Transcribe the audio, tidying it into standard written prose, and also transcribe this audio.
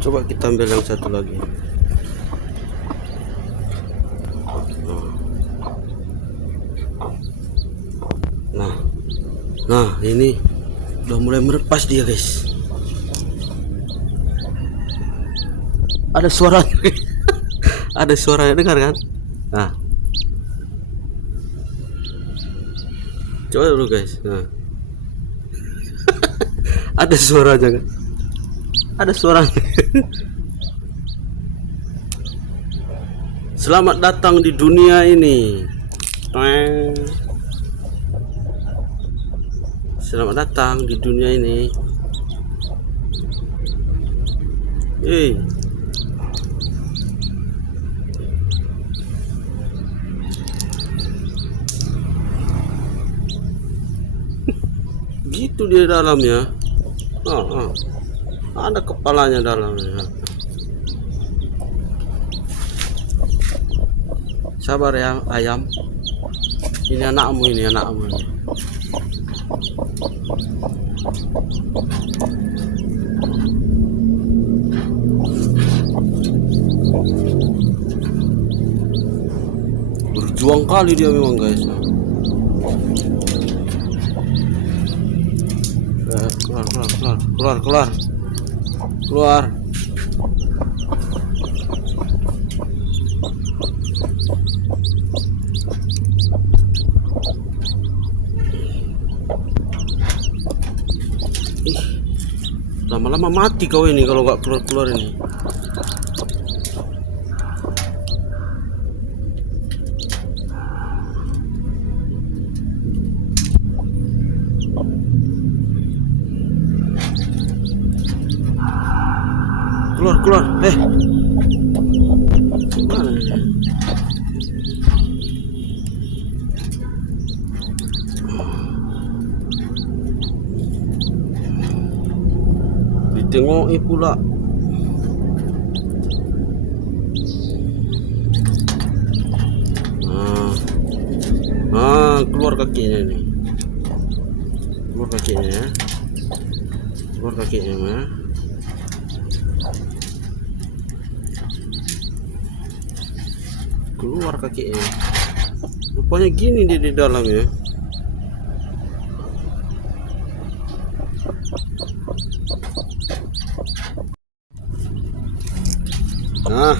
Coba kita ambil yang satu lagi. Nah ini udah mulai merepas dia, guys. Ada suaranya. Ada suaranya, dengar kan? Nah, coba dulu, guys. Nah. Ada suaranya kan? Ada suaranya. Selamat datang di dunia ini. Selamat datang di dunia ini. Gitu di dalamnya. Ada kepalanya dalamnya. Sabar ya ayam. Ini anakmu ini. Berjuang kali dia memang, guys. Keluar. Lama-lama mati kau ini kalau nggak keluar ini. Keluar. Mana ini? Ditengoki pula. Keluar kakinya ini. Keluar kakinya ya. Keluar kakinya. Rupanya gini dia di dalamnya. Nah,